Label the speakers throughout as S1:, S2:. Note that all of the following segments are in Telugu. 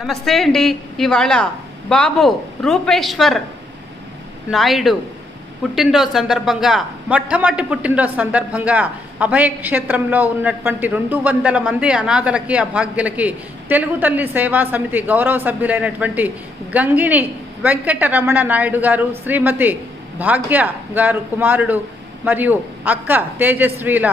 S1: నమస్తే అండి. ఇవాళ బాబు రూపేశ్వర్ నాయుడు పుట్టినరోజు సందర్భంగా మొట్టమొదటి పుట్టినరోజు సందర్భంగా అభయక్షేత్రంలో ఉన్నటువంటి రెండు వందల మంది అనాథలకి అభాగ్యులకి తెలుగు తల్లి సేవా సమితి గౌరవ సభ్యులైనటువంటి గంగిని వెంకటరమణ నాయుడు గారు శ్రీమతి భాగ్య గారు కుమారుడు మరియు అక్క తేజస్వీల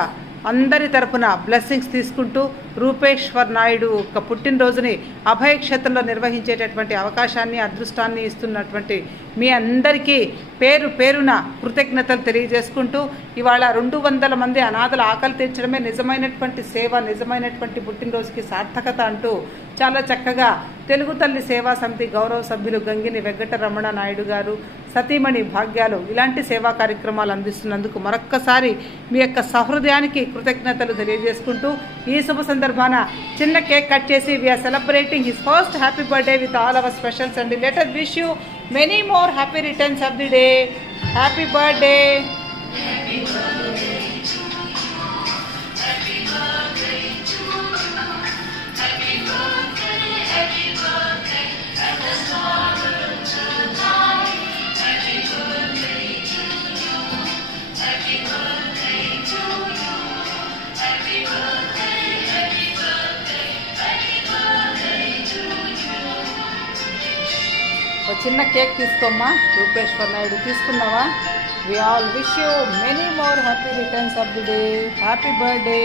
S1: అందరి తరపున బ్లెస్సింగ్స్ తీసుకుంటూ రూపేశ్వర్ నాయుడు యొక్క పుట్టినరోజుని అభయక్షేత్రంలో నిర్వహించేటటువంటి అవకాశాన్ని అదృష్టాన్ని ఇస్తున్నటువంటి మీ అందరికీ పేరు పేరున కృతజ్ఞతలు తెలియజేసుకుంటూ ఇవాళ రెండు వందల మంది అనాథల ఆకలి తీర్చడమే నిజమైనటువంటి సేవ నిజమైనటువంటి పుట్టినరోజుకి సార్థకత అంటూ చాలా చక్కగా తెలుగు తల్లి సేవా సమితి గౌరవ సభ్యులు గంగిని వెంకట రమణ నాయుడు గారు సతీమణి భాగ్యాలు ఇలాంటి సేవా కార్యక్రమాలు అందిస్తున్నందుకు మరొక్కసారి మీ యొక్క సహృదయానికి కృతజ్ఞతలు తెలియజేసుకుంటూ ఈ శుభ సందర్భాన చిన్న కేక్ కట్ చేసి we're celebrating his first happy birthday with all our specials and later wish you many more happy returns of the day happy birthday Happy ఒక చిన్న కేక్ తీసుకోమ్మా. రూపేశ్వర్ నాయుడు తీసుకున్నావా? We all wish you many more happy returns of the day happy birthday